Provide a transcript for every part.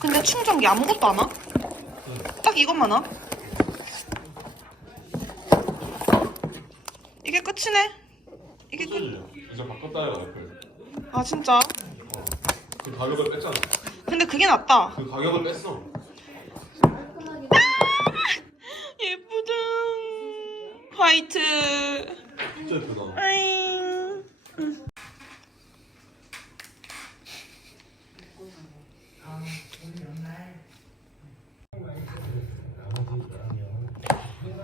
근데 충전기 아무것도 안 와? 딱 이것만 와? 이게 끝이네? 이게 끝? 이제 바꿨다요 애플 아 진짜? 그 가격을 뺐잖아 근데 그게 낫다 그 가격을 뺐어 예쁘다 화이트 진짜 예쁘다 아잉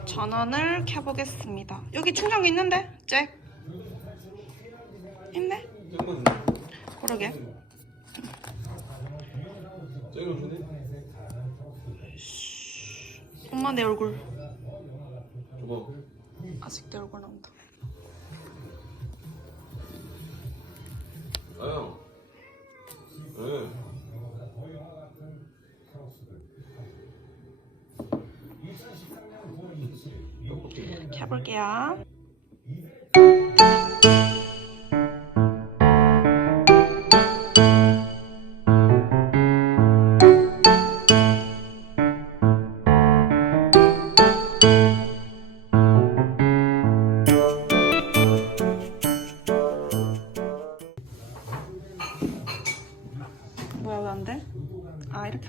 전원을 켜보겠습니다. 여기 충전기 있는데? 잭? 있네? 그러게. 엄마 내 얼굴. 아직 내 얼굴 나온다. 아야 네 켜볼게요.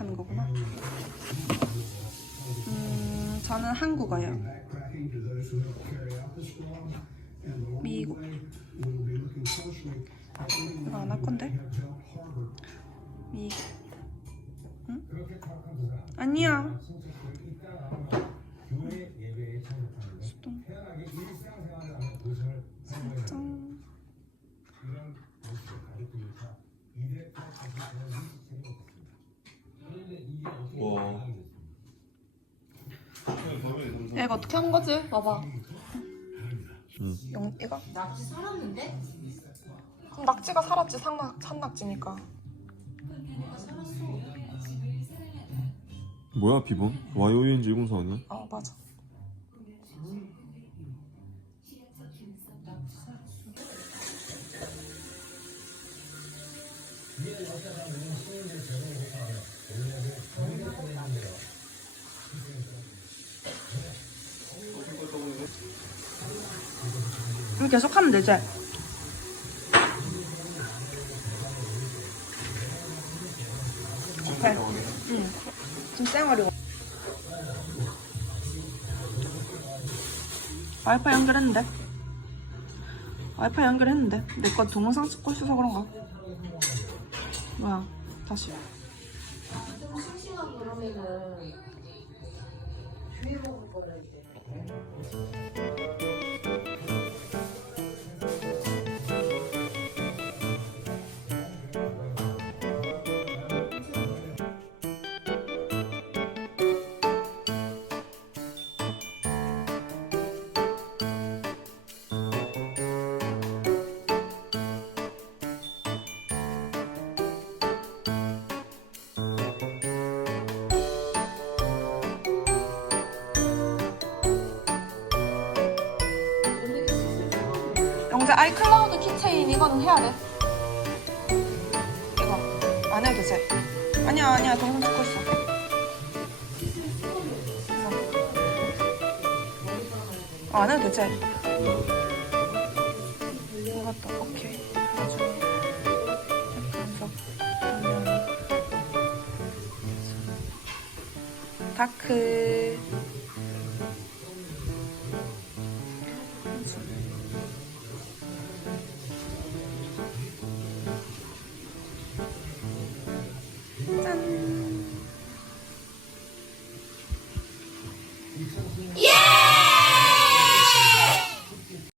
하는 거구나. 음 저는 한국어요. 미국. 이거 안 할 건데? 미. 응? 아니야. 수동. 설정. 와 야, 이거 어떻게 하는 거지? 봐봐. 영, 이거? 낙지 살았는데? 그럼 낙지가 살았지, 산낙, 산낙지니까. 내가 살았어. 뭐야 비번? YONG 104 아니야? 어, 맞아. 이거 계속 하면 되지? 오케이. 응. 지금 쌩얼이고. 와이파이 연결했는데? 와이파이 연결했는데? 내 거 동영상 찍고 있어서 그런가? 뭐야, 다시. 좀 싱싱한 그러면은 주에 먹을 거라 이제. 영재 아이클라우드 키체인 이거는 해야 돼. 이거 안 해도 되지? 아니야 아니야 동영 찍고 있어. 이거. 어, 안 해도 되지? 이것도 오케이. 섞으면 다크.